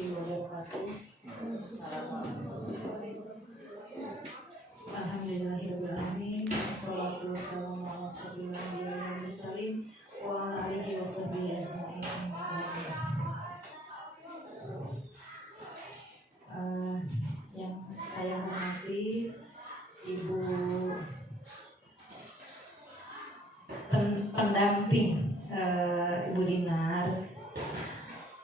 warahmatullahi wabarakatuh. Alhamdulillahirrahmanirrahim. Wassalatu wassalamu ala asyrofil anbiya'i wal mursalin wa ala alihi washabbihi ajma'in. Yang saya hormati Ibu pendamping Ibu Dinar,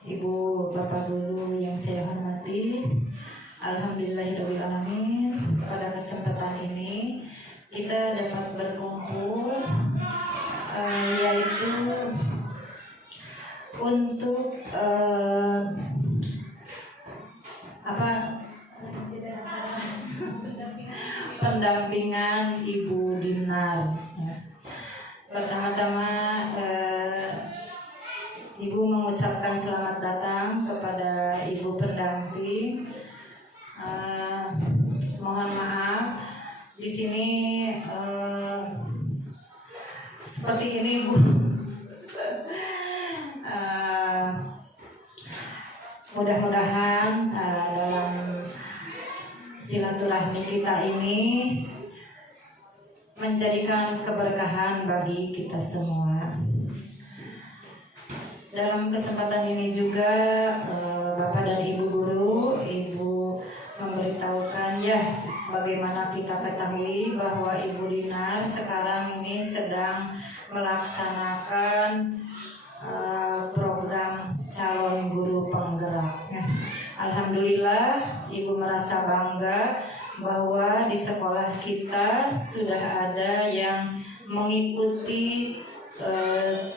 Ibu Bapak Guru yang saya hormati, alhamdulillahirrahmanirrahim. Pada kesempatan ini kita dapat berkumpul yaitu untuk pendampingan Ibu Dinar. Pertama-tama Ibu mengucapkan selamat datang kepada Ibu pendamping. Mohon maaf di sini seperti ini, Bu. Mudah-mudahan dalam silaturahmi kita ini menjadikan keberkahan bagi kita semua. Dalam kesempatan ini juga Bapak dan Ibu Guru, Ibu memberitahukan ya, sebagaimana kita ketahui bahwa Ibu Dinar sekarang ini sedang melaksanakan program calon guru penggerak. Alhamdulillah, Ibu merasa bangga bahwa di sekolah kita sudah ada yang mengikuti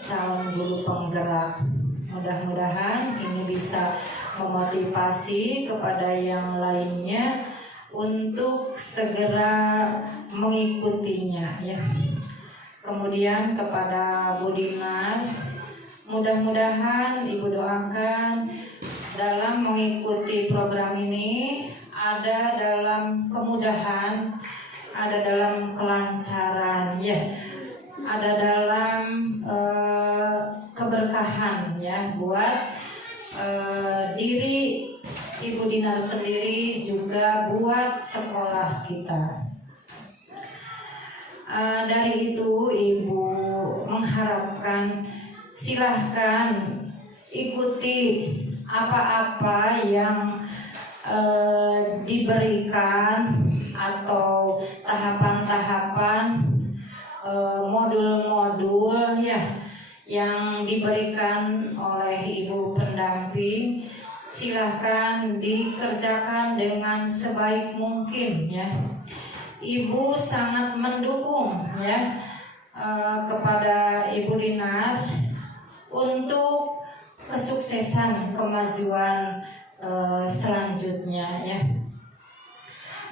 calon guru penggerak. Mudah-mudahan ini bisa memotivasi kepada yang lainnya untuk segera mengikutinya ya. Kemudian kepada Bu Dinar, mudah-mudahan Ibu doakan dalam mengikuti program ini ada dalam kemudahan, ada dalam kelancaran ya, ada dalam keberkahan ya buat diri Ibu Dinar sendiri, juga buat sekolah kita. Dari itu Ibu mengharapkan silahkan ikuti apa-apa yang diberikan atau tahapan-tahapan modul-modul ya yang diberikan oleh Ibu pendamping. Silahkan dikerjakan dengan sebaik mungkin ya. Ibu sangat mendukung ya kepada Ibu Dinar untuk kesuksesan kemajuan selanjutnya ya.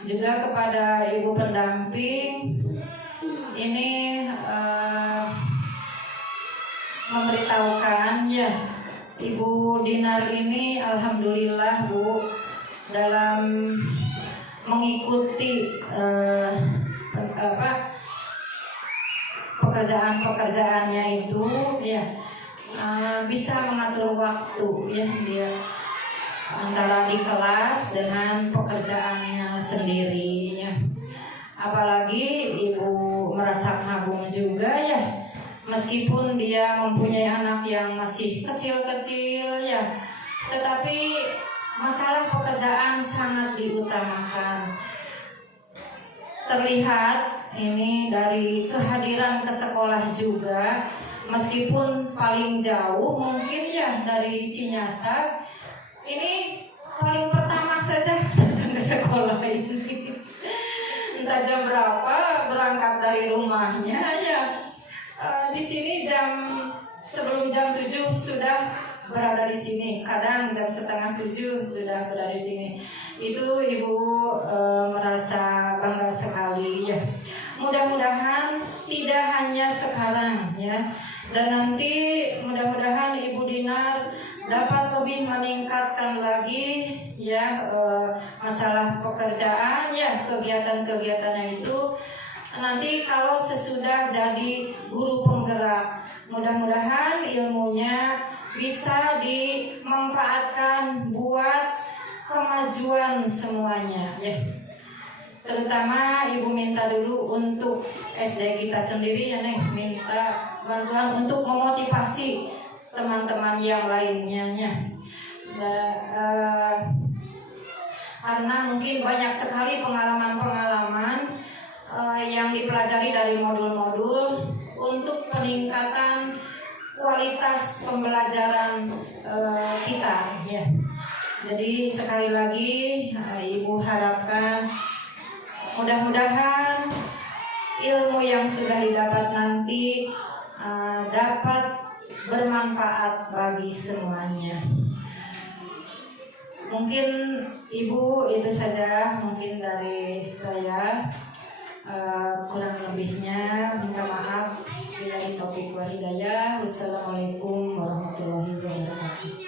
Juga kepada Ibu pendamping ini memberitahukan ya, Ibu Dinar ini alhamdulillah Bu dalam mengikuti pekerjaannya itu ya, bisa mengatur waktu ya, dia antara di kelas dengan pekerjaannya sendiri ya. Apalagi Ibu merasa kagum juga ya, meskipun dia mempunyai anak yang masih kecil-kecil ya, tetapi masalah pekerjaan sangat diutamakan. Terlihat ini dari kehadiran ke sekolah juga, meskipun paling jauh mungkin ya dari Cinyasak, ini paling pertama saja datang ke sekolah ini. Entah jam berapa berangkat dari rumahnya ya. Di sini sebelum jam 7 sudah berada di sini, kadang jam 6:30 sudah berada di sini. Itu Ibu merasa bangga sekali ya. Mudah-mudahan tidak hanya sekarang ya, dan nanti mudah-mudahan Ibu Dinar dapat lebih meningkatkan lagi ya masalah pekerjaan ya, kegiatan-kegiatannya itu nanti kalau sesudah jadi guru penggerak. Mudah-mudahan ilmunya bisa dimanfaatkan buat kemajuan semuanya ya. Terutama Ibu minta dulu untuk SD kita sendiri ya Neng, minta bantuan untuk memotivasi teman-teman yang lainnya ya. Karena mungkin banyak sekali pengalaman-pengalaman yang dipelajari dari modul-modul untuk peningkatan kualitas pembelajaran kita ya. Jadi sekali lagi Ibu harapkan mudah-mudahan ilmu yang sudah didapat nanti dapat bermanfaat bagi semuanya. Mungkin Ibu itu saja mungkin dari saya. Kurang lebihnya minta maaf. Billahi taufiq wal hidayah. Wassalamualaikum warahmatullahi wabarakatuh.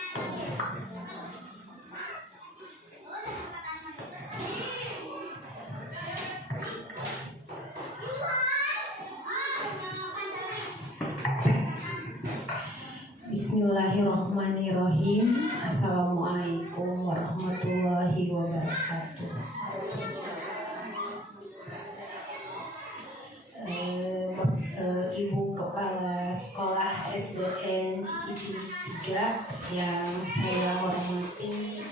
Bismillahirrahmanirrahim. Assalamualaikum warahmatullahi wabarakatuh. Ibu Kepala Sekolah SDN Cikijing 3 yang saya hormati,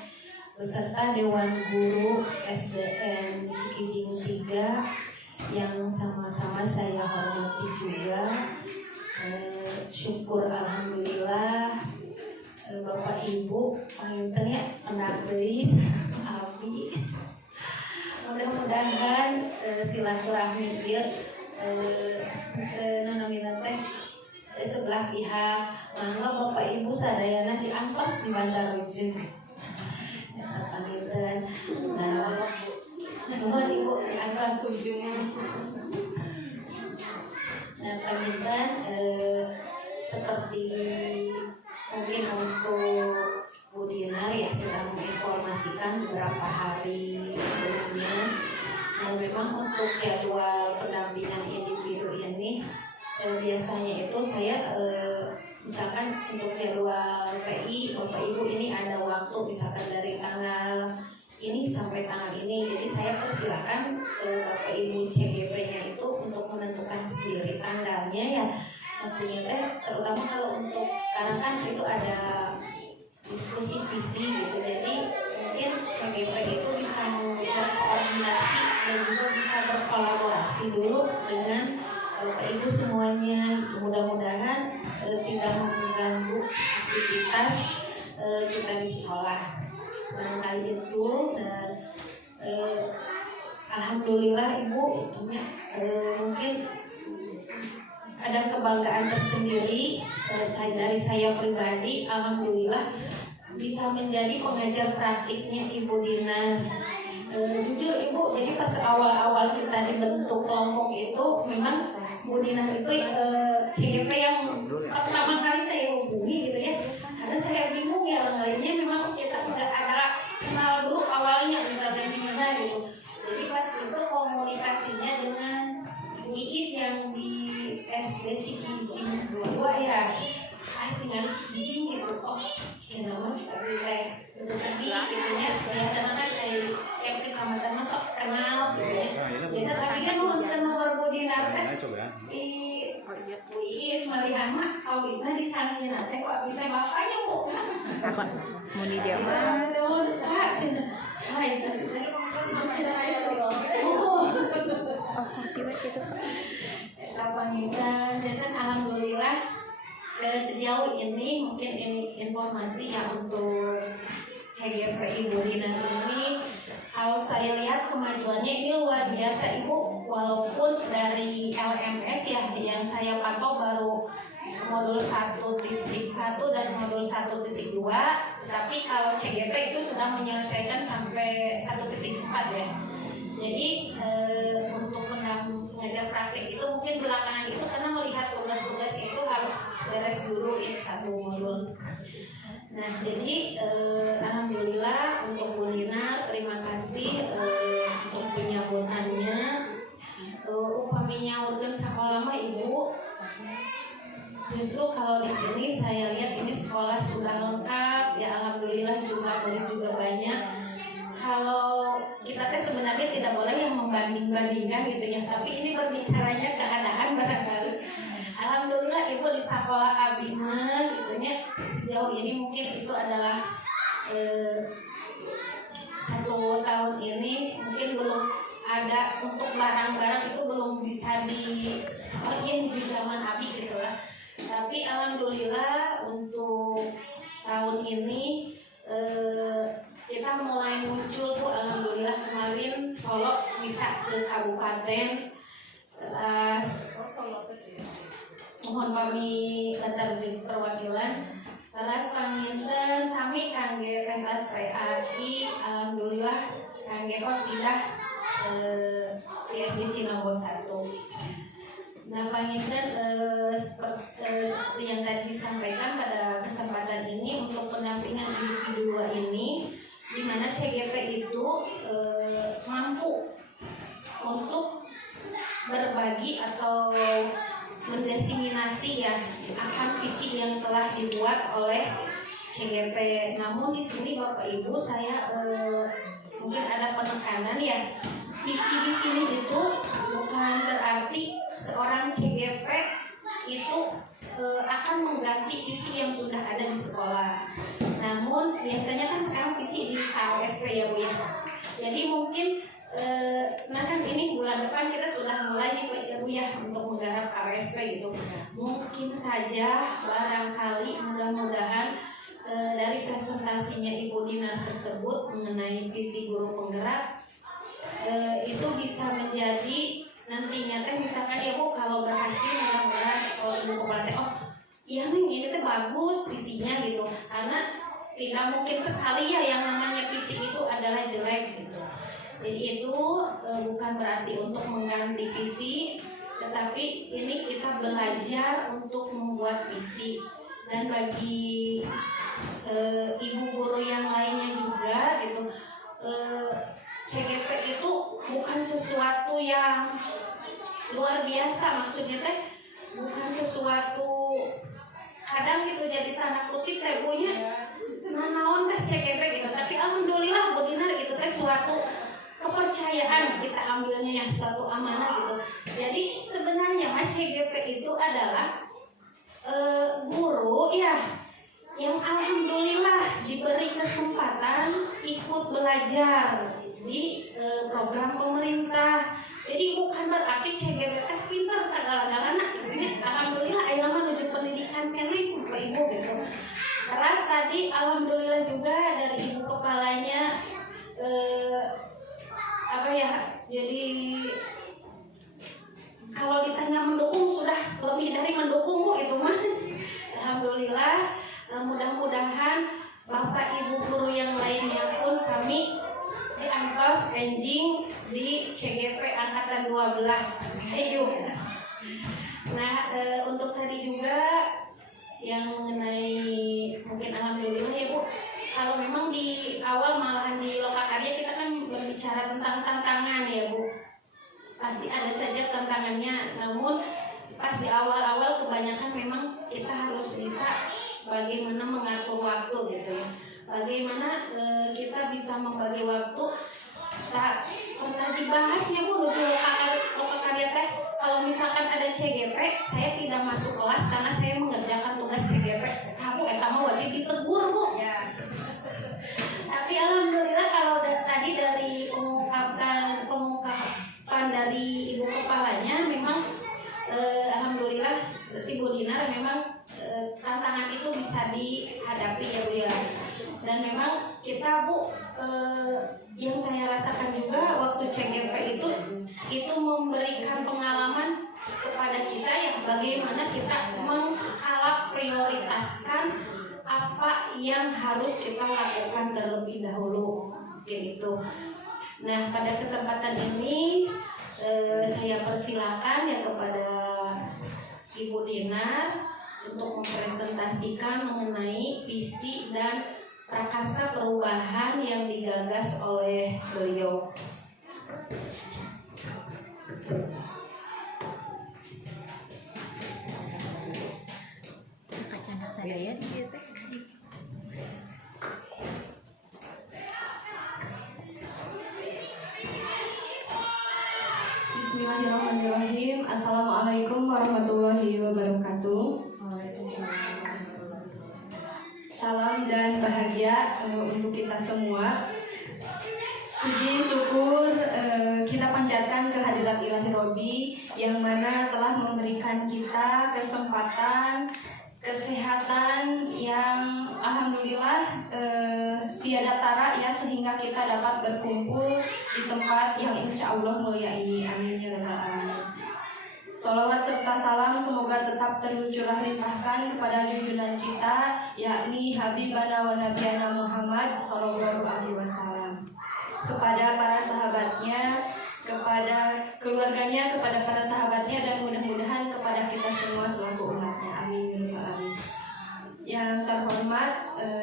beserta Dewan Guru SDN Cikijing 3 yang sama-sama saya hormati juga. Syukur alhamdulillah Bapak Ibu panginten ya anak deui abdi. Mudah-mudahan silaturahmi ieu nanaminaten teh sebelah pihak mangga Bapak Ibu sadayana diangkos di Bandar Wijeng. Ya panginten. Nuhun Ibu diangkos ujungnya. Nah, panginten seperti mungkin untuk Bu Dinar ya sudah menginformasikan beberapa hari sebelumnya. Memang untuk jadwal pendampingan individu ini biasanya itu saya misalkan untuk jadwal PI Bapak Ibu ini ada waktu misalkan dari tanggal ini sampai tanggal ini, jadi saya persilakan Bapak Ibu CGP-nya itu untuk menentukan sendiri tanggalnya ya. Maksudnya terutama kalau untuk sekarang kan itu ada diskusi visi gitu, jadi mungkin CGP itu bisa berkoordinasi dan juga bisa berkolaborasi dulu dengan Bapak Ibu semuanya. Mudah-mudahan tidak mengganggu aktivitas kita di sekolah. Kali itu dan alhamdulillah Ibu mungkin ada kebanggaan tersendiri dari saya pribadi. Alhamdulillah bisa menjadi pengajar praktiknya Ibu Dinar. Jujur Ibu, jadi pas awal-awal kita dibentuk kelompok itu memang Bu Dinar itu CGP yang pertama kali saya hubungi gitu ya, karena saya bingung ya lainnya memang kita nggak ada kenal dulu awalnya misalnya gimana gitu. Jadi pas itu komunikasinya dengan Bu Iis yang di SD Cikijing 22 ya, tinggal di Cikijing gitu. Oh, Cikijing tapi kayak tadi gitu ya, biasanya kan kayak kecamatan masuk kenal gitu ya. Jadi tapi kan ke nomor Bu Dinar kan Bu Iis melihat mah kawinnya di sangin teh kok bisa bapaknya Bu. Takon muni dia mah. Oh, masih baik gitu. Dan alhamdulillah sejauh ini mungkin ini informasi yang untuk CGP Ibu Dinar ini, kalau saya lihat kemajuannya ini luar biasa Ibu. Walaupun dari LMS ya yang saya pantau baru modul 1.1 dan modul 1.2, tetapi kalau CGP itu sudah menyelesaikan sampai 1.4 ya. Jadi untuk mengajar praktik itu mungkin belakangan itu karena melihat tugas-tugas itu harus beres dulu ya satu modul. Nah jadi alhamdulillah untuk Bu Dinar, terima kasih untuk penyambutannya. Upaminya urgen sekolah mah Ibu, justru kalau di sini saya lihat ini sekolah sudah lengkap ya, alhamdulillah jumlah murid juga banyak. kalau kita teh sebenarnya tidak boleh yang membanding-bandingkan gitu ya, tapi ini berbicaranya keadaan barangkali. Alhamdulillah ibu di sekolah abi mah gitu ya, sejauh ini mungkin itu adalah 1 tahun ini mungkin belum ada untuk barang-barang itu belum bisa di di zaman abi gitu lah. Tapi alhamdulillah untuk tahun ini kita mulai muncul Bu, alhamdulillah kemarin Solo bisa ke kabupaten. Terus mohon kami antar perwakilan. Terus panginten sami kangge pentas reaksi, alhamdulillah kangge kosidah ISD Cinanggo 1. Nah panginten seperti yang tadi disampaikan pada kesempatan ini untuk pendampingan individu 2 ini, di mana CGP itu mampu untuk berbagi atau mendesiminasi ya akan visi yang telah dibuat oleh CGP. Namun di sini Bapak Ibu saya mungkin ada penekanan ya, visi di sini itu bukan berarti seorang CGP itu akan mengganti visi yang sudah ada di sekolah. Namun biasanya kan sekarang visi di KOSP ya Bu ya. Jadi mungkin nah kan ini bulan depan kita sudah mulai nih ya Bu ya untuk menggarap KOSP gitu. Mungkin saja barangkali mudah-mudahan dari presentasinya Ibu Dinar tersebut mengenai visi guru penggerak itu bisa menjadi nantinya teh misalkan ya Bu kalau berhasil mudah-mudahan kalau Ibu kepala teh iya nih ini teh bagus visinya gitu, karena tidak mungkin sekali ya yang namanya visi itu adalah jelek gitu. Jadi itu bukan berarti untuk mengganti visi, tetapi ini kita belajar untuk membuat visi. Dan bagi ibu guru yang lainnya juga gitu, CGP itu bukan sesuatu yang luar biasa, maksudnya teh bukan sesuatu kadang gitu jadi tanda kutip teh Bu nya naon teh CGP gitu, tapi alhamdulillah Bu Dinar gitu teh suatu kepercayaan kita ambilnya yang suatu amanah gitu. Jadi sebenarnya CGP itu adalah guru ya yang alhamdulillah diberi kesempatan ikut belajar di program pemerintah. Jadi bukan berarti CGP pintar segala-galanya. Alhamdulillah ayeuna mah nuju pendidikan keneh Bapak Ibu gitu. Terus tadi alhamdulillah juga dari ibu kepalanya jadi kalau ditanya mendukung sudah lebih dari mendukung Bu itu mah. Alhamdulillah mudah-mudahan Bapak Ibu guru yang lainnya pun sami diantos enjing di CGP angkatan 12. Nah untuk tadi juga yang mengenai mungkin alhamdulillah ya Bu, kalau memang di awal malahan di Lokakarya kita kan berbicara tentang tantangan ya Bu, pasti ada saja tantangannya. Namun pas di awal-awal kebanyakan memang kita harus bisa bagaimana mengatur waktu gitu ya, bagaimana kita bisa membagi waktu. Pernah dibahas ya Bu di Lokakarya teh, kalau misalkan ada CGP saya tidak masuk kelas karena saya mengerjakan tugas CGP, kamu mah wajib ditegur Bu ya. Tapi alhamdulillah kalau tadi dari pengungkapan dari ibu kepalanya memang alhamdulillah berarti Bu Dinar memang tantangan itu bisa dihadapi ya Bu ya. Dan memang kita Bu yang saya rasakan juga waktu CGP itu memberikan pengalaman kepada kita yang bagaimana kita mengskala prioritaskan apa yang harus kita lakukan terlebih dahulu gitu. Nah pada kesempatan ini saya persilakan ya kepada Ibu Dinar untuk mempresentasikan mengenai visi dan prakarsa perubahan yang digagas oleh beliau. Kacang sadaya di teh. Bismillahirrahmanirrahim. Assalamualaikum warahmatullahi wabarakatuh. Salam dan bahagia untuk kita semua. Puji syukur kita panjatkan kehadirat Ilahi Robbi yang mana telah memberikan kita kesempatan, kesehatan yang alhamdulillah tiada tara ya, sehingga kita dapat berkumpul di tempat yang insya Allah mulia ini. Amin ya rabbal alamin. Salawat serta salam semoga tetap tercurah limpahkan kepada junjungan kita, yakni Habibana wa Nabiyana Muhammad sallallahu alaihi wasallam, kepada para sahabatnya, kepada keluarganya, kepada para sahabatnya, dan mudah-mudahan kepada kita semua selaku umatnya. Amin ya rabbal alamin. Yang terhormat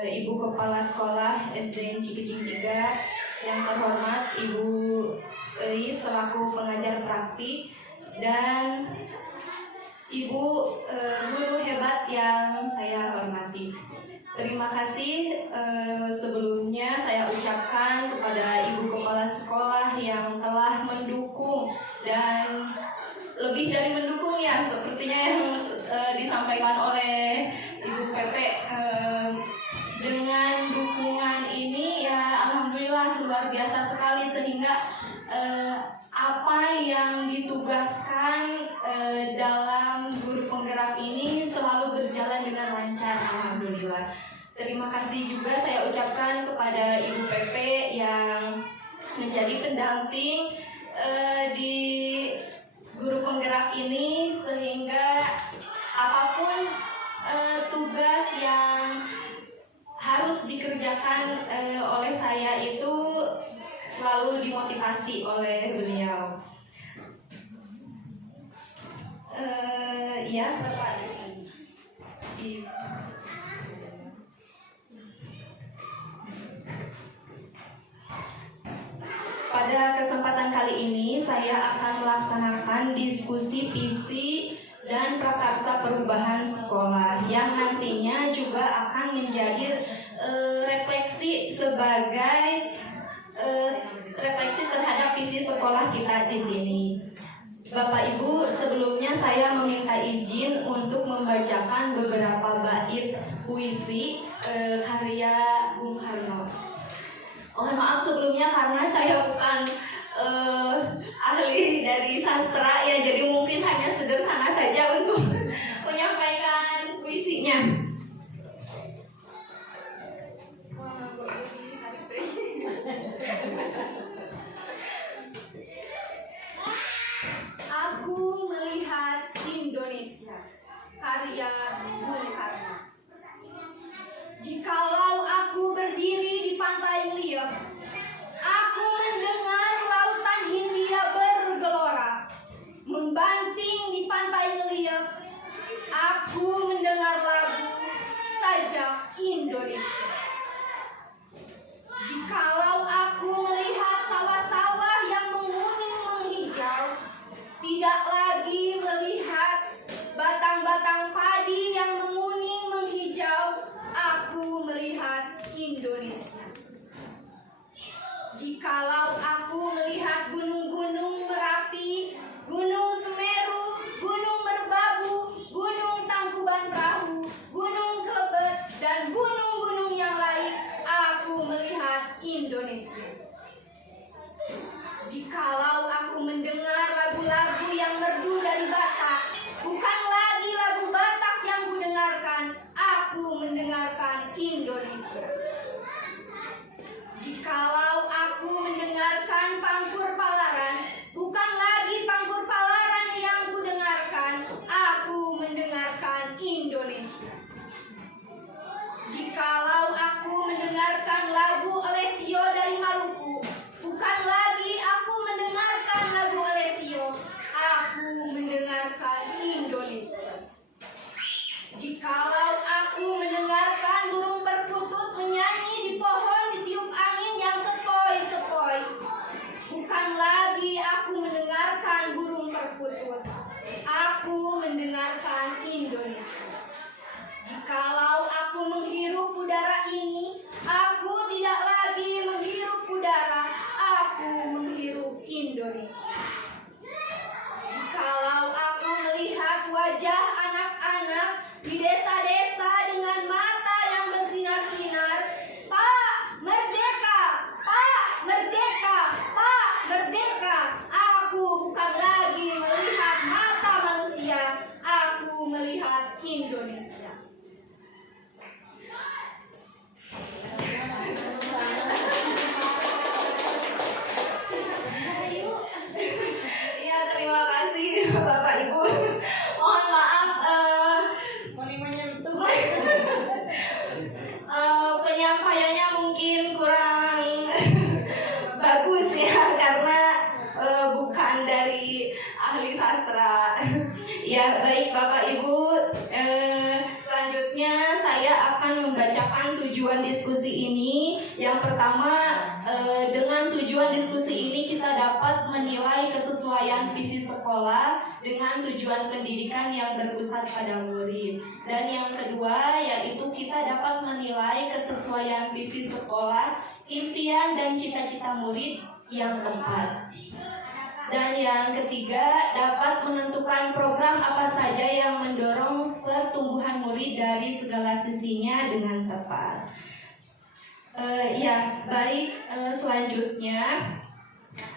Ibu Kepala Sekolah SDN Cikijing 3, yang terhormat Ibu Eis selaku pengajar praktik, dan Ibu guru hebat yang saya hormati. Terima kasih sebelumnya saya ucapkan kepada Ibu Kepala Sekolah yang telah mendukung, dan lebih dari mendukung ya, sepertinya yang disampaikan oleh Ibu Pepe. Dengan dukungan ini ya alhamdulillah luar biasa sekali, sehingga apa yang ditugaskan dalam guru penggerak ini selalu berjalan dengan lancar, alhamdulillah. Terima kasih juga saya ucapkan kepada Ibu Pepe yang menjadi pendamping di guru penggerak ini, sehingga apapun tugas yang harus dikerjakan oleh saya itu selalu dimotivasi oleh beliau. Ya, Bapak. Pada kesempatan kali ini saya akan melaksanakan diskusi visi dan prakarsa perubahan sekolah yang nantinya juga akan menjadi refleksi sebagai refleksi terhadap visi sekolah kita di sini. Bapak Ibu, sebelumnya saya meminta izin untuk membacakan beberapa bait puisi karya Bung Karno. Mohon maaf sebelumnya karena saya bukan ahli dari sastra ya, jadi mungkin hanya sederhana saja untuk menyampaikan puisinya. Aku melihat Indonesia, karya Bung Karno. Jikalau aku berdiri di pantai liat, aku mendengar lautan Hindia bergelora. Membanting di pantai liat, aku mendengar lagu Sajak Indonesia. Jikalau aku melihat sawah-sawah yang menguning menghijau, tidak lagi melihat batang-batang padi yang menguning menghijau, aku melihat Indonesia. Jikalau aku melihat gunung-gunung Merapi, Gunung Semeru, Gunung Merbabu, Gunung Tangkuban Perahu, Gunung Kelebet, dan gunung-gunung yang lain, aku melihat Indonesia. Jikalau aku mendengar lagu-lagu yang merdu dari Batak, bukan lagi lagu Batak yang kudengarkan, aku mendengarkan Indonesia. Jikalau aku mendengarkan Pangkur Palaran, bukan lagi Pangkur Palaran yang kudengarkan, aku mendengarkan Indonesia. Jikalau aku mendengarkan lagu Olesio dari Maluku, bukan lagi aku mendengar Yang pertama, dengan tujuan diskusi ini kita dapat menilai kesesuaian visi sekolah dengan tujuan pendidikan yang berpusat pada murid. Dan yang kedua, yaitu kita dapat menilai kesesuaian visi sekolah, impian dan cita-cita murid yang tepat. Dan yang ketiga, dapat menentukan program apa saja yang mendorong pertumbuhan murid dari segala sisinya dengan tepat. Selanjutnya,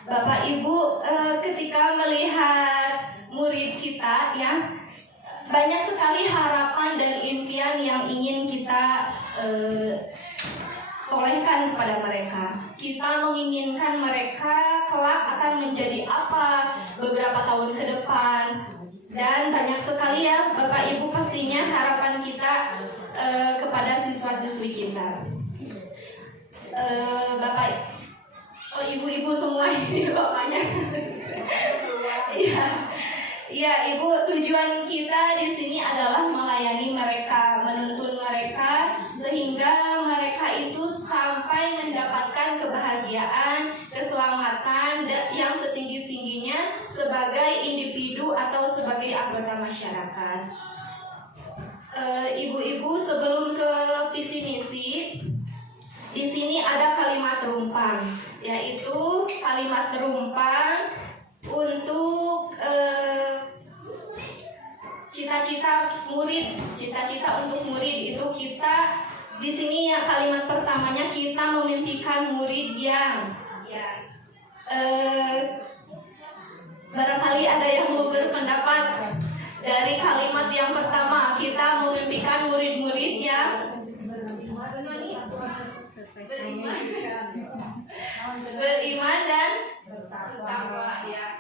Bapak Ibu, ketika melihat murid kita, ya, banyak sekali harapan dan impian yang ingin kita torehkan kepada mereka. Kita menginginkan mereka kelak akan menjadi apa beberapa tahun ke depan. Dan banyak sekali ya Bapak Ibu pastinya harapan kita kepada siswa-siswi kita. Ibu-ibu semua ini bapaknya. Iya, Ibu, tujuan kita di sini adalah melayani mereka, menuntun mereka sehingga mereka itu sampai mendapatkan kebahagiaan, keselamatan yang setinggi-tingginya sebagai individu atau sebagai anggota masyarakat. Ibu-ibu, sebelum ke visi misi, di sini ada kalimat rumpang, yaitu kalimat rumpang untuk cita-cita untuk murid itu kita di sini ya kalimat pertamanya kita memimpikan murid yang barangkali ada yang mau berpendapat dari kalimat yang pertama, kita memimpikan murid-murid yang beriman dan bertakwa, ya.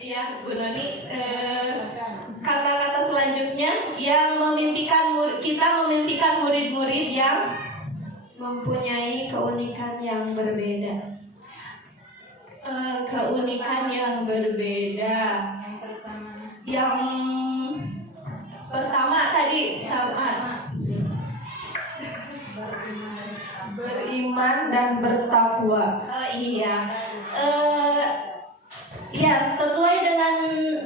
Iya, Bu Noni. Kata-kata selanjutnya yang kita memimpikan murid-murid yang mempunyai keunikan yang berbeda. Keunikan yang berbeda. Yang pertama tadi sama Beriman dan bertakwa. Iya. Ya, sesuai dengan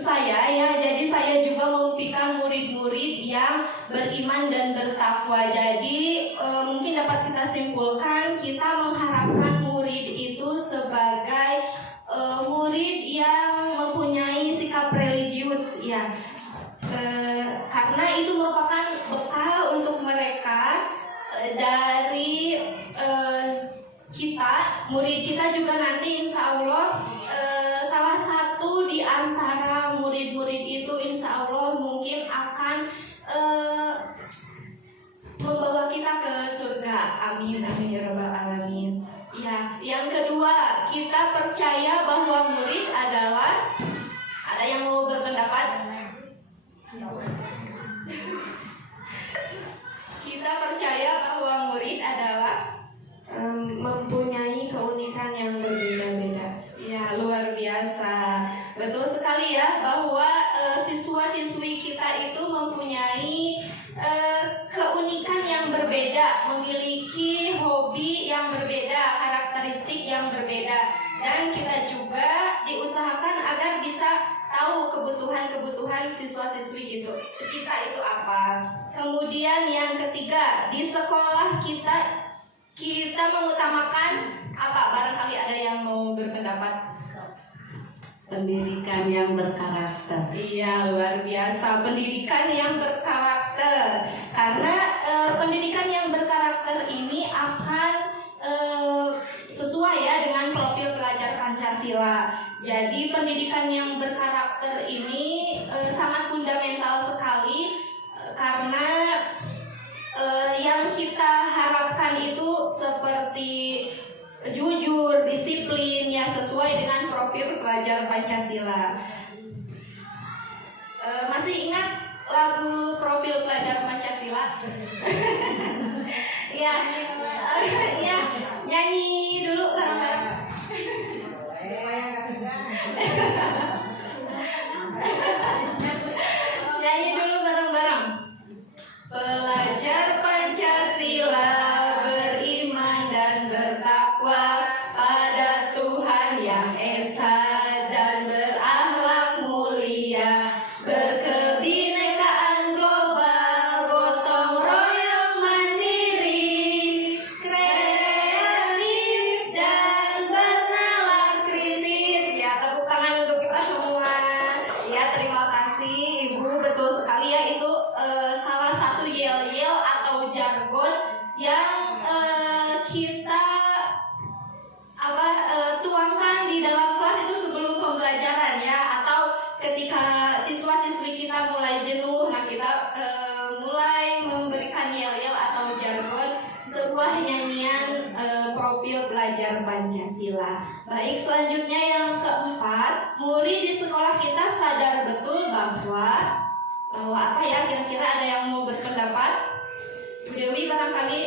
saya ya. Jadi saya juga memimpikan murid-murid yang beriman dan bertakwa. Jadi mungkin dapat kita simpulkan kita mengharapkan murid itu sebagai murid yang mempunyai sikap religius ya. Karena itu merupakan bekal untuk mereka dari kita, murid kita juga nanti insya Allah salah satu di antara murid-murid itu insya Allah mungkin akan membawa kita ke surga. Amin, amin ya rabbal alamin. Ya, yang kedua, kita percaya bahwa murid adalah, ada yang mau berpendapat? Kita percaya bahwa murid adalah mempunyai keunikan yang berbeda-beda. ya, luar biasa. Betul sekali ya bahwa siswa-siswi kita itu mempunyai keunikan yang berbeda, memiliki hobi yang berbeda, karakteristik yang berbeda, dan kita juga diusahakan agar bisa tahu kebutuhan siswa-siswi kita itu apa. Kemudian yang ketiga, di sekolah kita mengutamakan apa? Barangkali ada yang mau berpendapat. Pendidikan yang berkarakter. Iya, luar biasa. Pendidikan yang berkarakter. Karena pendidikan yang berkarakter ini akan sesuai ya dengan profil pelajar Pancasila. Jadi pendidikan yang berkarakter ini sangat fundamental sekali karena yang kita harapkan itu seperti jujur, disiplin, ya sesuai dengan profil pelajar Pancasila. Masih ingat lagu profil pelajar Pancasila? Ya, nyanyi dulu bareng-bareng. kasih Ibu, betul sekali ya, itu salah satu yel-yel atau jargon yang kita tuangkan di dalam kelas itu sebelum pembelajaran ya, atau ketika siswa-siswi kita mulai jenuh, nah kita mulai memberikan yel-yel atau jargon, sebuah nyanyian profil pelajar Pancasila. Baik, selanjutnya yang keempat, murid di sekolah kita sadar betul bahwa apa ya, kira-kira ada yang mau berpendapat? Bu Dewi barangkali.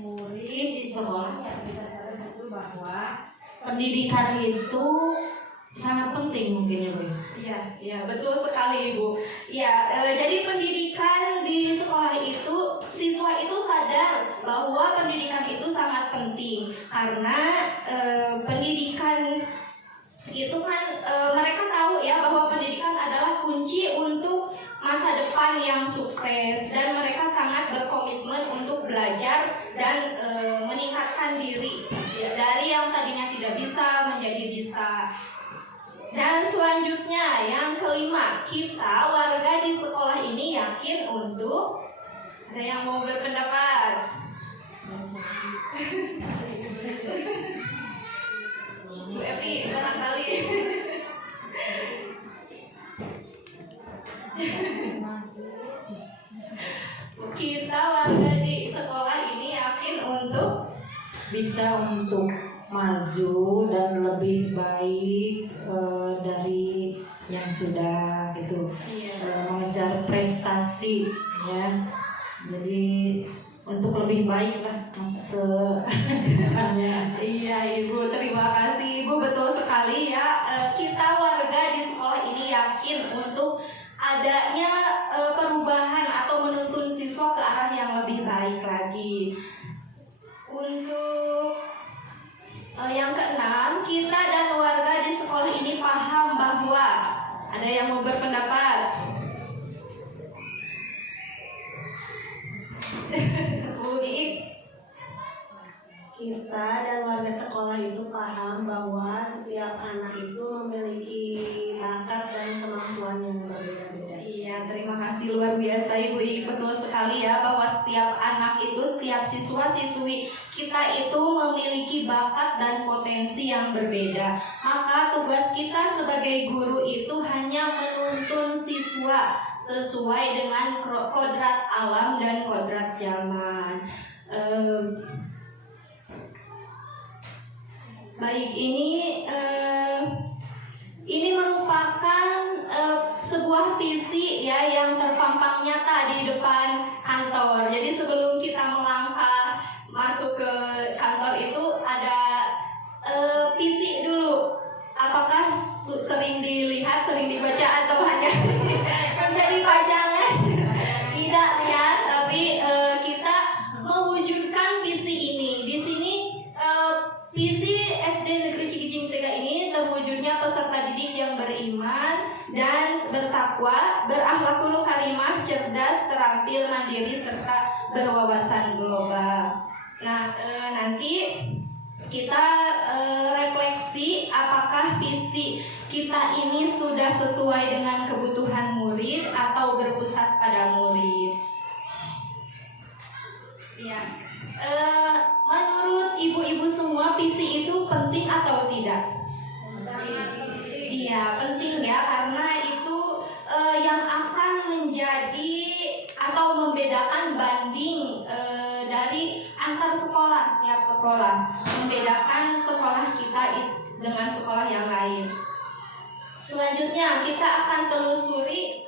Murid di sekolah ya kita sadar betul bahwa pendidikan itu sangat penting mungkin ya Bu. Iya, betul sekali Ibu. Ya, jadi pendidikan di sekolah itu, siswa itu sadar bahwa pendidikan itu sangat penting karena pendidikan itu kan mereka tahu ya bahwa pendidikan adalah kunci untuk masa depan yang sukses, dan mereka sangat berkomitmen untuk belajar dan meningkatkan diri ya, dari yang tadinya tidak bisa menjadi bisa. Dan selanjutnya yang kelima, kita warga di sekolah ini yakin untuk, ada yang mau berpendapat? Bu Evi barangkali. Kita warga di sekolah ini yakin untuk maju dan lebih baik dari yang sudah gitu, mengejar prestasi ya. Jadi untuk lebih baik lah ke Iya Ibu, terima kasih Ibu, betul sekali ya. Kita warga di sekolah ini yakin untuk adanya perubahan atau menuntun siswa ke arah yang lebih baik lagi. Untuk yang keenam, kita dan warga di sekolah ini paham bahwa, ada yang mau berpendapat? Bu Iik. Kita dan warga sekolah itu paham bahwa setiap anak itu memiliki bakat dan kemampuan yang berbeda-beda. Iya, terima kasih luar biasa Ibu Iik, betul sekali ya bahwa setiap anak itu, setiap siswa-siswi kita itu memiliki bakat dan potensi yang berbeda. Maka tugas kita sebagai guru itu hanya menuntun siswa sesuai dengan kodrat alam dan kodrat zaman. Baik, ini merupakan sebuah visi ya yang terpampang nyata di depan kantor. Jadi sebelum kita melangkah masuk ke kantor itu ada visi dulu. Apakah sering dilihat, sering dibaca, atau hanya menjadi pajangan? Tidak ya, tapi kita mewujudkan visi ini. Di sini visi SD Negeri Cikijing 3 ini terwujudnya peserta didik yang beriman dan bertakwa, berakhlakul karimah, cerdas, terampil, mandiri, serta berwawasan global. Nah, nanti kita refleksi apakah visi kita ini sudah sesuai dengan kebutuhan murid atau berpusat pada murid. Ya. Menurut ibu-ibu semua, visi itu penting atau tidak? Iya, penting ya, karena itu yang akan menjadi atau membedakan banding dari antar sekolah, tiap sekolah, membedakan sekolah kita dengan sekolah yang lain. Selanjutnya kita akan telusuri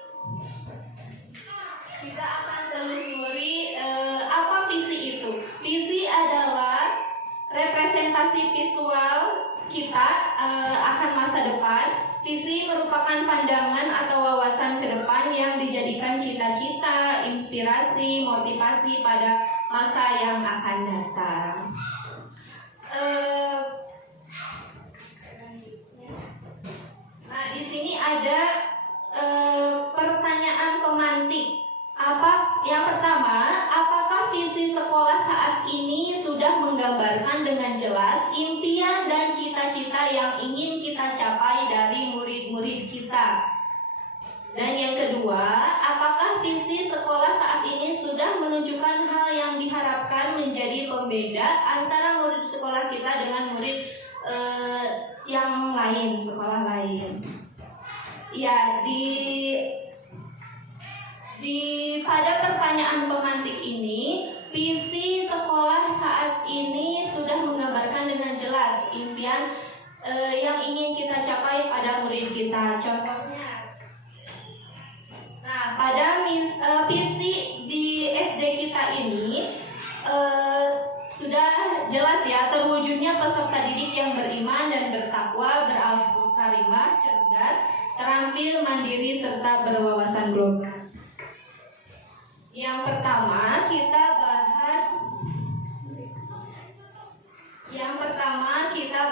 apa visi itu. Visi adalah representasi visual kita akan masa depan. Visi merupakan pandangan atau wawasan ke depan yang dijadikan cita-cita, inspirasi, motivasi pada masa yang akan datang. Nah, di sini ada pertanyaan pemantik. Yang pertama, apakah visi sekolah saat ini sudah menggambarkan dengan jelas impian dan cita-cita yang ingin kita capai dari murid-murid kita. Dan yang kedua, apakah visi sekolah saat ini sudah menunjukkan hal yang diharapkan menjadi pembeda antara murid sekolah kita dengan murid yang lain, sekolah lain? Ya, pada pertanyaan pemantik ini, visi sekolah saat ini sudah menggambarkan dengan jelas impian yang ingin kita capai pada murid kita. Contohnya, nah, pada visi di SD kita ini sudah jelas ya, terwujudnya peserta didik yang beriman dan bertakwa, berakhlak karimah, cerdas, terampil, mandiri, serta berwawasan global. Yang pertama kita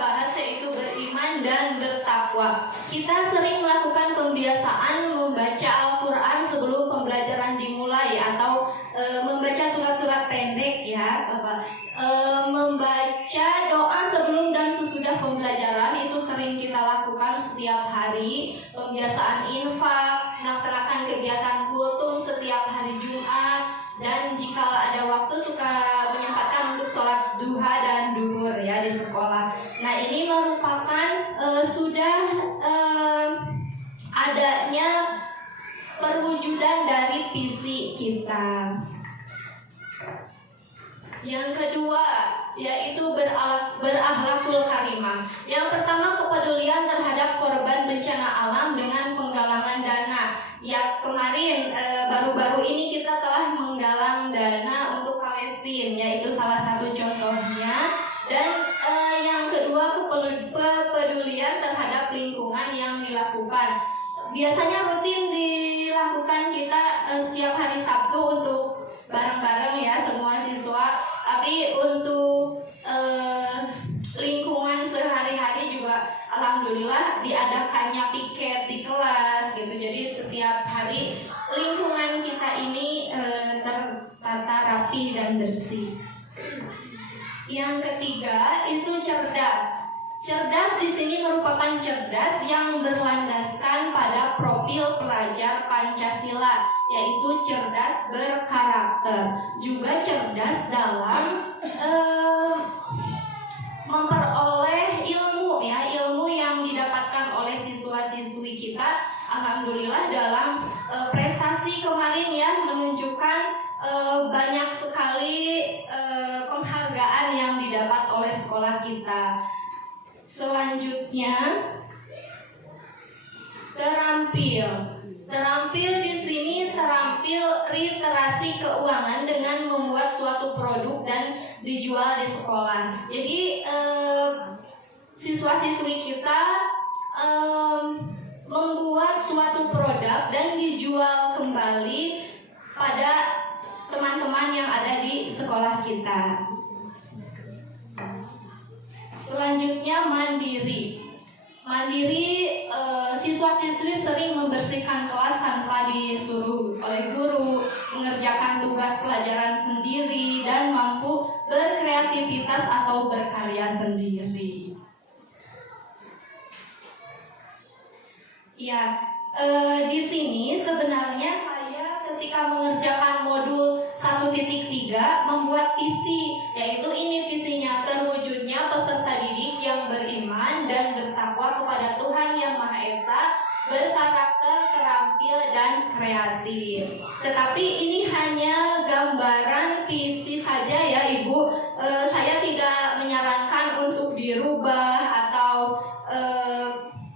bahas yaitu beriman dan bertakwa. Kita sering melakukan pembiasaan membaca Al-Quran sebelum pembelajaran dimulai, atau membaca surat-surat pendek ya Bapak. Membaca doa sebelum dan sesudah pembelajaran itu sering kita lakukan setiap hari. Pembiasaan infak, melaksanakan kegiatan kultum setiap hari Jumat, dan jika ada waktu suka menyempatkan untuk sholat duha dan duhur ya di sekolah. Nah, ini merupakan sudah adanya perwujudan dari visi kita. Yang kedua yaitu berakhlakul karimah. Yang pertama, kepedulian terhadap korban bencana alam dengan penggalangan dana. Ya, kemarin baru-baru ini kita telah menggalang dana untuk Palestina, yaitu salah satu contohnya. Dan yang kedua, kepedulian terhadap lingkungan yang dilakukan. Biasanya rutin dilakukan kita setiap hari Sabtu untuk bareng-bareng ya semua siswa. Tapi untuk lingkungan sehari-hari juga alhamdulillah diadakannya piket di kelas gitu. Jadi setiap hari lingkungan kita ini tertata rapi dan bersih. Yang ketiga itu cerdas. Cerdas di sini merupakan cerdas yang berlandaskan pada profil pelajar Pancasila, yaitu cerdas berkarakter. Juga cerdas dalam memperoleh ilmu ya, ilmu yang didapatkan oleh siswa-siswi kita. Alhamdulillah dalam prestasi kemarin ya menunjukkan banyak sekali penghargaan yang didapat oleh sekolah kita. Selanjutnya, terampil. Terampil di sini terampil literasi keuangan dengan membuat suatu produk dan dijual di sekolah. Jadi siswa-siswi kita membuat suatu produk dan dijual kembali pada teman-teman yang ada di sekolah kita. Selanjutnya, mandiri. Mandiri, siswa-siswi sering membersihkan kelas tanpa disuruh oleh guru, mengerjakan tugas pelajaran sendiri, dan mampu berkreativitas atau berkarya sendiri. Ya, di sini sebenarnya saya ketika mengerjakan modul 1.3 membuat visi, yaitu ini visinya, terwujudnya peserta didik yang beriman dan bertakwa kepada Tuhan Yang Maha Esa, berkarakter, terampil, dan kreatif. Tetapi ini hanya gambaran visi saja ya Ibu. Saya tidak menyarankan untuk dirubah atau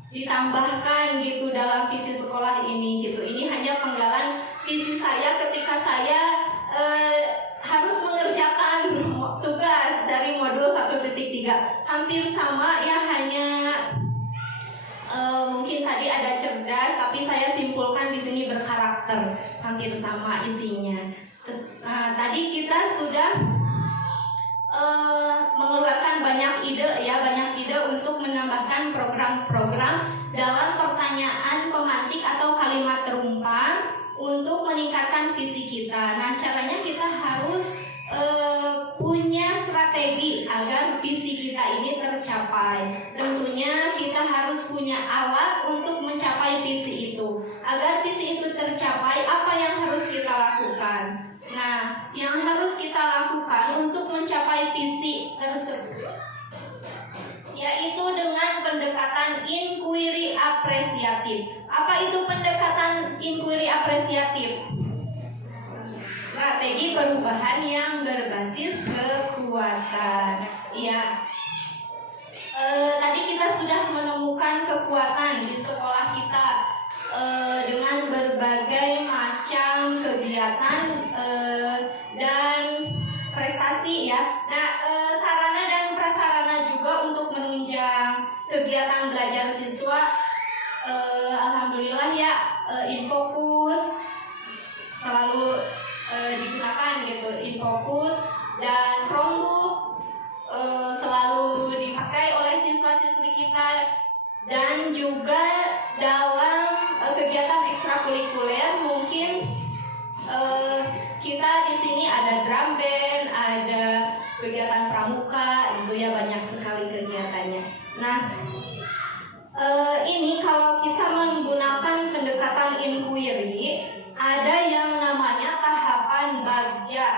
ditambahkan gitu dalam visi sekolah ini gitu. Ini hanya penggalan visi saya ketika saya harus mengerjakan tugas dari modul 1.3. Hampir sama ya, hanya mungkin tadi ada cerdas, tapi saya simpulkan di sini berkarakter. Hampir sama isinya. Nah, tadi kita sudah mengeluarkan banyak ide untuk menambahkan program-program dalam pertanyaan pemantik atau kalimat terumpang untuk meningkatkan visi kita. Nah, caranya kita harus punya strategi agar visi kita ini tercapai. Tentunya kita harus punya alat untuk mencapai visi itu. Agar visi itu tercapai, apa yang harus kita lakukan? Nah, yang harus kita lakukan untuk mencapai visi tersebut yaitu dengan pendekatan inquiry apresiatif. Apa itu pendekatan inquiry apresiatif? Strategi perubahan yang berbasis kekuatan. Ya, tadi kita sudah menemukan kekuatan di sekolah kita dengan berbagai macam kegiatan dan prestasi ya. Nah, sarana dan prasarana juga untuk menunjang kegiatan belajar siswa. Alhamdulillah ya, Infokus selalu digunakan gitu, Infokus dan Chromebook selalu dipakai oleh siswa-siswi kita, dan juga dalam kegiatan ekstrakurikuler mungkin kita di sini ada drum band, ada kegiatan pramuka, itu ya banyak sekali kegiatannya. Nah, ini kalau kita menggunakan pendekatan inquiry, ada yang namanya tahapan bagja.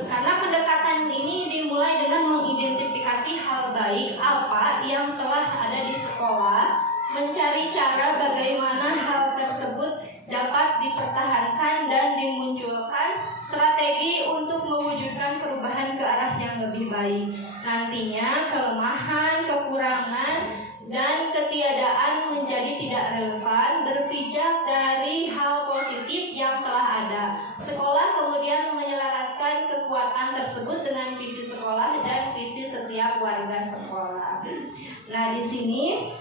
Karena pendekatan ini dimulai dengan mengidentifikasi hal baik apa yang telah ada di sekolah, mencari cara bagaimana hal tersebut dapat dipertahankan dan dimunculkan strategi untuk mewujudkan perubahan ke arah yang lebih baik. Nantinya kelemahan, kekurangan, dan ketiadaan menjadi tidak relevan, berpijak dari hal positif yang telah ada. Sekolah kemudian menyelaraskan kekuatan tersebut dengan visi sekolah dan visi setiap warga sekolah. Nah, di sini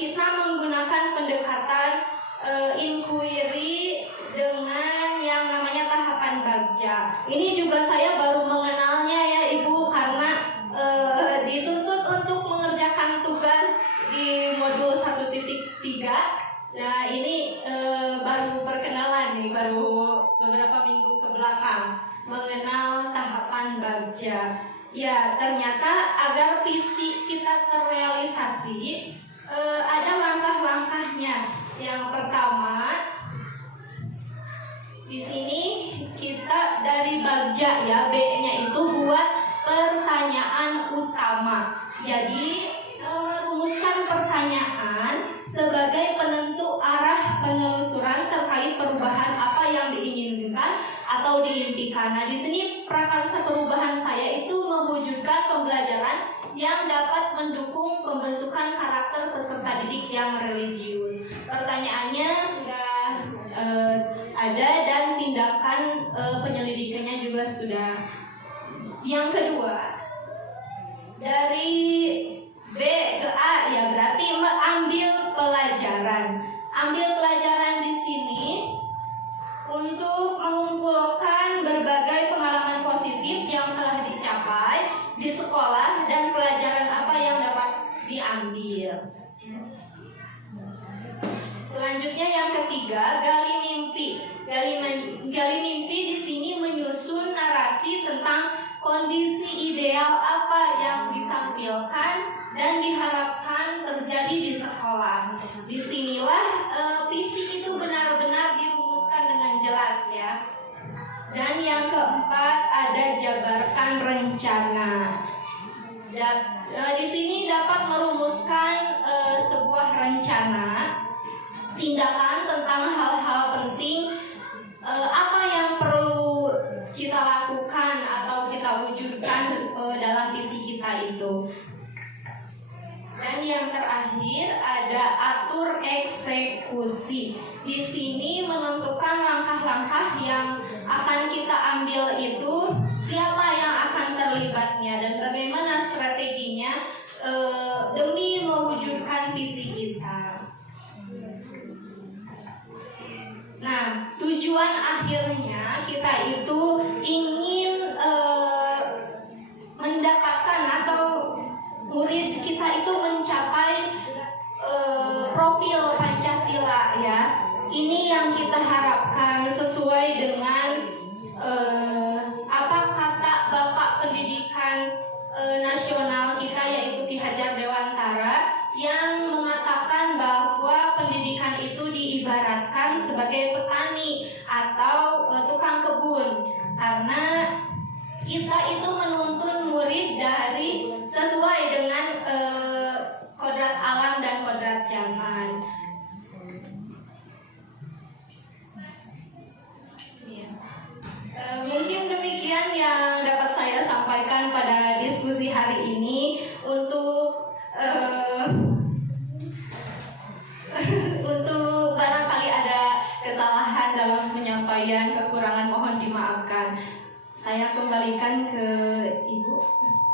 kita menggunakan pendekatan inquiry dengan yang namanya tahapan bagja. Ini juga saya baru mengenalnya ya Ibu, karena dituntut untuk mengerjakan tugas di modul 1.3. Nah, ini baru perkenalan nih, baru beberapa minggu ke belakang mengenal tahapan bagja. Ya, ternyata agar visi kita terrealisasi ada langkah-langkahnya. Yang pertama, di sini kita dari bagja ya, B-nya itu buat pertanyaan utama. Jadi merumuskan pertanyaan sebagai penentu arah penelusuran terkait perubahan apa yang diinginkan atau diimpikan. Nah, di sini prakarsa perubahan saya itu mewujudkan pembelajaran yang dapat mendukung pembentukan karakter peserta didik yang religius. Pertanyaannya sudah ada dan tindakan penyelidikannya juga sudah. Yang kedua, dari B ke A ya berarti ambil pelajaran. Ambil pelajaran di sini untuk mengumpulkan berbagai pengalaman positif yang telah dicapai di sekolah dan pelajaran apa yang dapat diambil. Selanjutnya yang ketiga, gali mimpi. Gali mimpi di sini menyusun narasi tentang kondisi ideal apa yang ditampilkan dan diharapkan terjadi di sekolah. Disinilah visi itu benar-benar dirumuskan dengan jelas ya. Dan yang keempat ada jabarkan rencana. Di sini dapat merumuskan sebuah rencana tindakan tentang hal-hal penting apa yang perlu kita lakukan atau kita wujudkan dalam visi kita itu. Dan yang terakhir ada atur eksekusi. Di sini menentukan langkah-langkah yang akan kita ambil itu, siapa yang akan terlibatnya dan bagaimana strateginya demi mewujudkan visi kita. Nah, tujuan akhirnya kita itu ingin mendapatkan atau murid kita itu mencapai profil Pancasila ya. Ini yang kita harapkan sesuai dengan apa kata Bapak Pendidikan Nasional kita yaitu Ki Hajar Dewantara yang mengatakan bahwa perubahan. Mungkin demikian yang dapat saya sampaikan pada diskusi hari ini. Untuk barangkali ada kesalahan dalam penyampaian, kekurangan mohon dimaafkan. Saya kembalikan ke Ibu.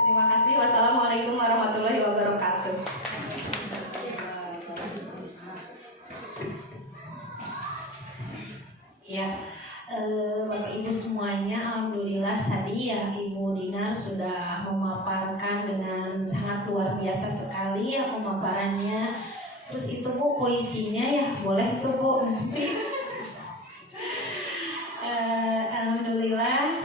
Terima kasih. Wassalamualaikum warahmatullahi wabarakatuh. Ya, Bapak Ibu semuanya, alhamdulillah tadi ya Ibu Dinar sudah memaparkan dengan sangat luar biasa sekali ya pemaparannya. Terus itu Bu puisinya ya, boleh tuh Bu. Alhamdulillah.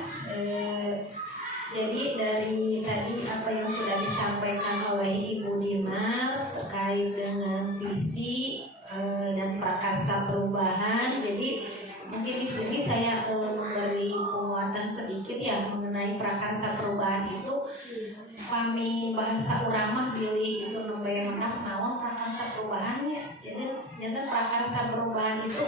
Jadi dari tadi apa yang sudah disampaikan oleh Ibu Dinar terkait dengan visi dan prakarsa perubahan. Jadi mungkin di sini saya memberi penguatan sedikit ya mengenai prakarsa perubahan itu. Kami bahasa urang mah pilih itu nembe menang naon prakarsa perubahan ya. Jadi prakarsa perubahan itu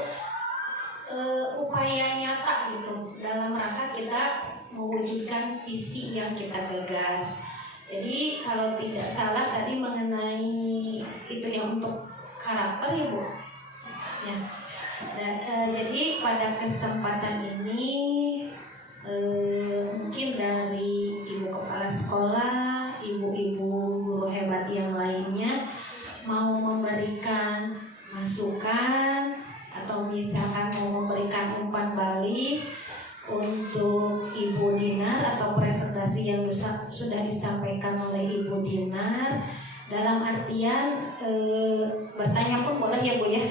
upaya nyata gitu dalam rangka kita mewujudkan visi yang kita gagas. Jadi kalau tidak salah tadi mengenai itu yang untuk karakter ya Bu. Ya. Jadi pada kesempatan ini mungkin dari Ibu Kepala Sekolah, ibu-ibu guru hebat yang lainnya mau memberikan masukan atau misalkan mau memberikan umpan balik untuk Ibu Dinar atau presentasi yang sudah disampaikan oleh Ibu Dinar, dalam artian bertanya pun boleh ya Bu ya.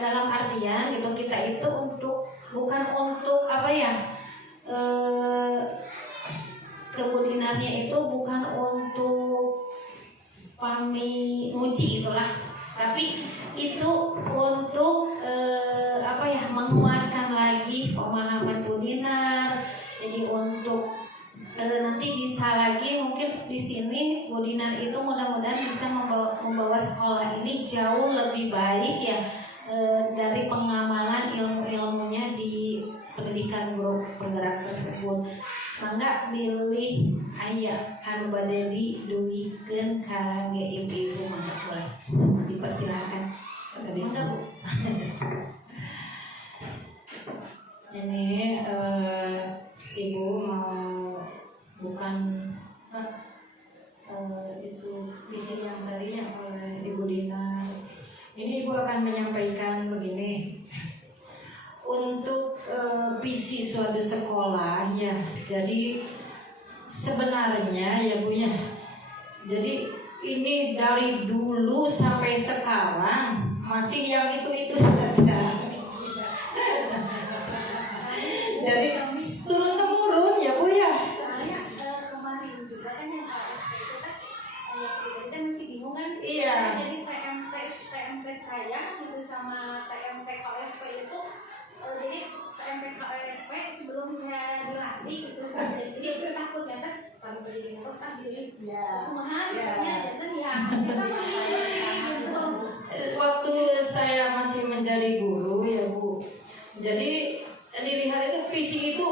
Dalam artian gitu kita itu bukan untuk apa ya, ke Bu Dinarnya itu bukan untuk pami muji itulah, tapi itu untuk apa ya, menguatkan lagi pemahaman Bu Dinar. Jadi untuk nanti bisa lagi mungkin di sini Bu Dinar itu mudah-mudahan bisa membawa sekolah ini jauh lebih baik ya, dari pengamalan ilmu-ilmunya di pendidikan guru penggerak tersebut. Mangga pilih aya anu bade didugikeun ka ibu-ibu, mangga boleh dipersilakan. Mangga Bu. Ini Ibu mau bukan itu visi yang tadi yang oleh Ibu Dinar. Ini Ibu akan menyampaikan begini. Untuk visi suatu sekolah ya, jadi sebenarnya ya Bu ya, jadi ini dari dulu sampai sekarang masih yang itu saja. Jadi turun temurun ya Bu ya. Soalnya kemarin juga kan yang KSP itu kan saya pribadi masih bingung kan. Iya. Jadi TMT saya gitu sama TMT KSP itu jadi TMT KSP sebelum saya dilatih gitu, jadi aku takut ya kan kalau berdiri terus diri mahal pokoknya jadi ya gitu. Waktu saya masih menjadi guru ya Bu, jadi dilihat itu visi itu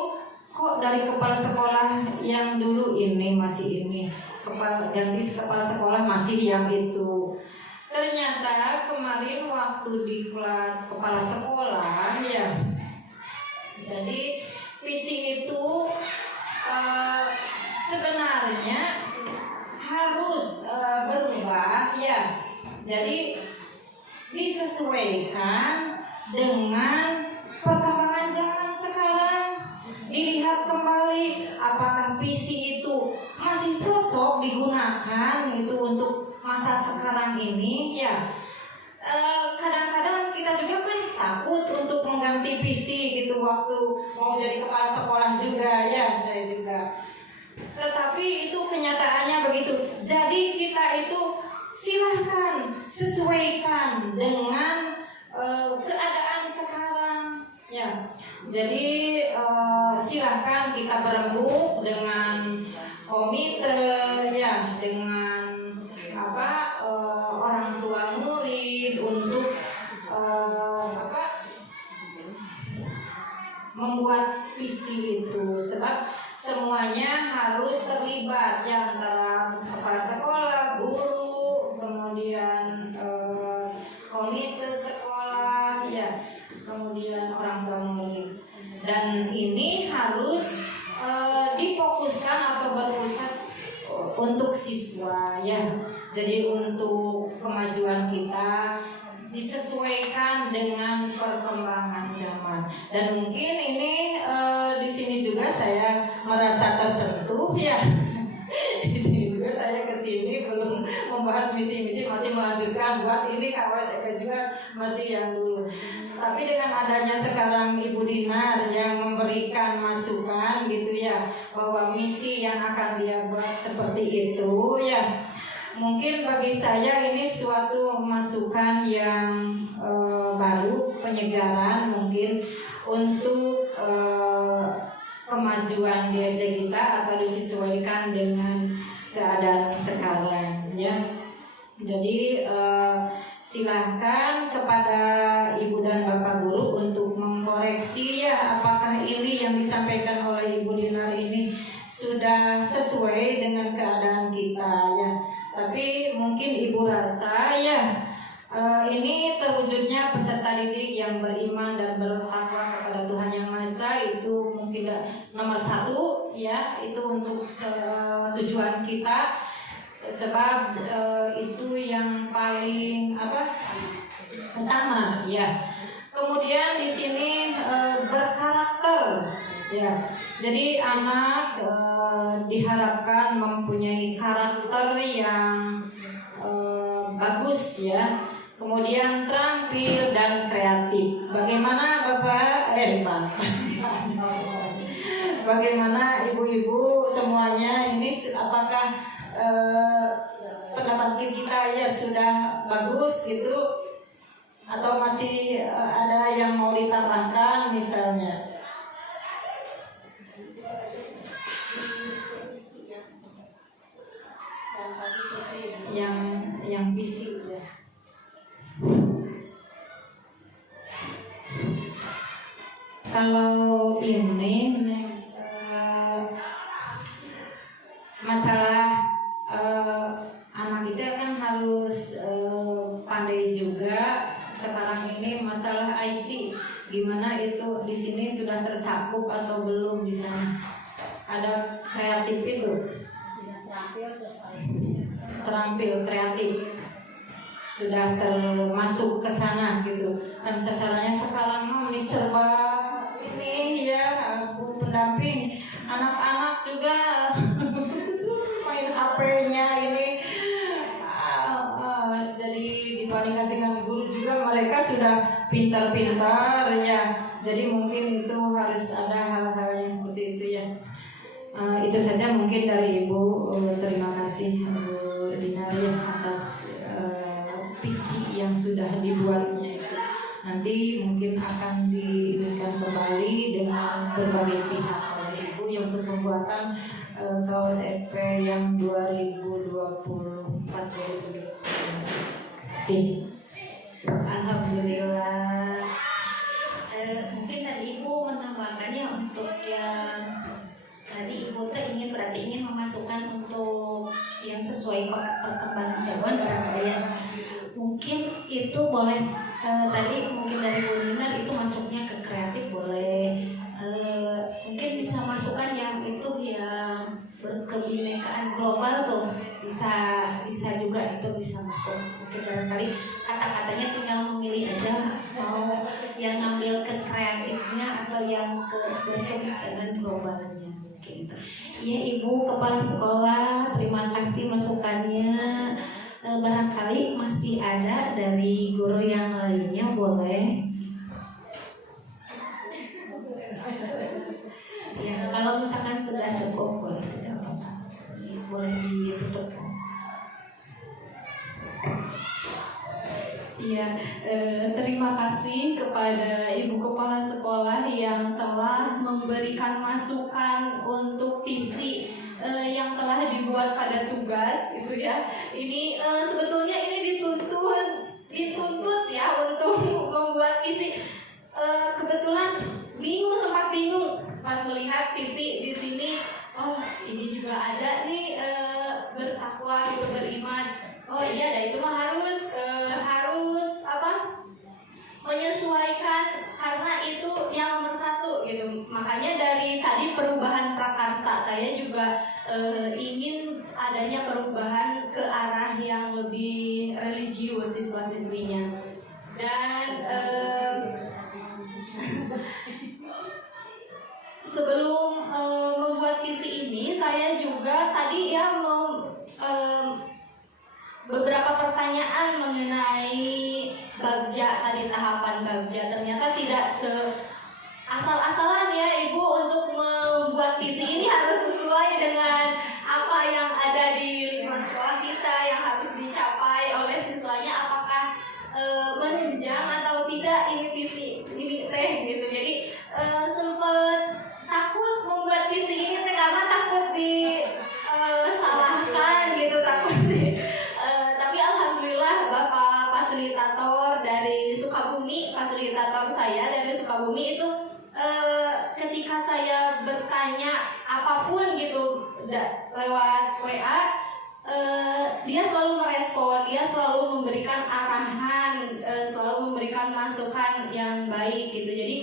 kok dari kepala sekolah yang dulu ini masih ini, ganti kepala sekolah masih yang itu. Ternyata kemarin waktu diklat kepala sekolah ya, jadi visi itu sebenarnya harus berubah ya. Jadi disesuaikan dengan perkembangan zaman sekarang. Dilihat kembali apakah visi itu masih cocok digunakan gitu untuk masa sekarang ini ya. Kadang-kadang kita juga kan takut untuk mengganti visi gitu waktu mau jadi kepala sekolah juga ya, saya juga. Tetapi itu kenyataannya begitu. Jadi kita itu silahkan sesuaikan dengan keadaan sekarang ya. Jadi silahkan kita berembuk dengan komite ya, dengan orang tua murid untuk membuat visi itu, sebab semuanya harus terlibat ya, antara kepala sekolah, guru, kemudian komite sekolah ya, kemudian orang tua murid. Dan ini harus difokuskan atau berpusat untuk siswa ya. Jadi untuk kemajuan kita disesuaikan dengan perkembangan zaman. Dan mungkin ini di sini juga saya merasa tersentuh ya. Di sini juga saya kesini belum membahas misi-misi, masih melanjutkan buat ini KWSEP juga masih yang dulu. Tapi dengan adanya sekarang Ibu Dinar yang memberikan masukan gitu ya, bahwa misi yang akan dia buat seperti itu ya, mungkin bagi saya ini suatu masukan yang baru, penyegaran mungkin untuk kemajuan di SD kita atau disesuaikan dengan keadaan sekarang ya. Jadi silahkan kepada Ibu dan Bapak Guru untuk mengkoreksi ya, apakah ini yang disampaikan oleh Ibu Dinar ini sudah sesuai dengan keadaan kita ya. Tapi mungkin Ibu rasa ya ini terwujudnya peserta didik yang beriman dan bertakwa kepada Tuhan Yang Maha Esa itu mungkin nomor 1 ya, itu untuk tujuan kita, sebab itu yang paling utama ya. Kemudian di sini berkarakter ya. Jadi anak diharapkan mempunyai karakter yang bagus ya. Kemudian terampil dan kreatif. Bagaimana Bapak bagaimana ibu-ibu semuanya ini, apakah pendapat kita ya sudah bagus gitu, atau masih ada yang mau ditambahkan misalnya? Yang visi ya. Kalau ini masalah anak kita kan harus pandai juga. Sekarang ini masalah IT, gimana itu di sini sudah tercakup atau belum di sana? Ada kreatif itu, terampil kreatif sudah termasuk ke sana gitu. Dan sasarannya sekarang ini serba ini ya, Bu pendamping anak-anak juga main HP-nya ini. Jadi dibandingkan dengan guru juga mereka sudah pintar-pintar ya. Jadi mungkin itu harus ada hal-hal yang seperti itu ya. Itu saja mungkin dari Ibu. Terima kasih Bu Dinar ya atas visi yang sudah dibuatnya itu. Nanti mungkin akan diinginkan kembali dengan berbagai pihak oleh Ibu yang untuk pembuatan KWSEP yang 2024-2025. Alhamdulillah. Mungkin tadi Ibu menambahkannya untuk yang tadi Ibu ingin memasukkan untuk yang sesuai perkembangan zaman barangkali ya. Mungkin itu boleh tadi mungkin dari Bu Dinar itu masuknya ke kreatif boleh. Mungkin bisa masukkan yang itu yang berkebinekaan global tuh bisa juga itu bisa masuk. Mungkin barangkali kata-katanya tinggal memilih aja mau yang ngambil ke kreatifnya atau yang ke berkebinekaan globalnya. Gitu. Ya Ibu Kepala Sekolah, terima kasih masukannya. Barangkali masih ada dari guru yang lainnya boleh. Ya kalau misalkan sudah cukup boleh, tidak apa-apa, boleh ditutup. Iya, terima kasih kepada Ibu Kepala Sekolah yang telah memberikan masukan untuk visi yang telah dibuat pada tugas, gitu ya. Ini sebetulnya ini dituntun dituntut ya untuk membuat visi. Kebetulan sempat bingung pas melihat visi di sini. Oh, ini juga ada nih bertakwa gitu, beriman. Oh iya, dah itu mah harus apa? Menyesuaikan, karena itu yang nomor satu gitu. Makanya dari tadi perubahan prakarsa, saya juga ingin adanya perubahan ke arah yang lebih religius siswa-siswinya. Dan sebelum membuat visi ini, saya juga tadi ya beberapa pertanyaan mengenai Bagja, tadi tahapan Bagja. Ternyata tidak asal-asalan ya Ibu, untuk membuat visi ini harus sesuai dengan apa yang ada di lingkungan sekolah kita, yang harus dicapai oleh siswanya, apakah menunjang atau tidak ini visi ini teh gitu. Jadi sempat takut membuat visi ini teh, karena takut disalahkan gitu, takut tapi alhamdulillah Bapak fasilitator dari Sukabumi, fasilitator saya dari Sukabumi itu ketika saya bertanya apapun gitu lewat WA, dia selalu merespon, dia selalu memberikan arahan, selalu memberikan masukan yang baik gitu. Jadi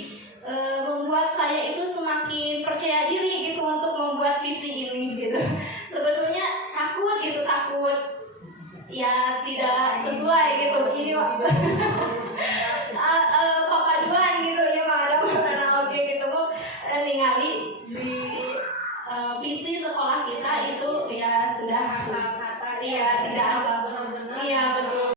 membuat saya itu semakin percaya diri gitu untuk membuat visi ini gitu. Sebetulnya takut ya tidak sesuai gitu. Ini kepaduan gitu ya, ada karena oke gitu mau ningali di visi sekolah kita itu ya sudah ya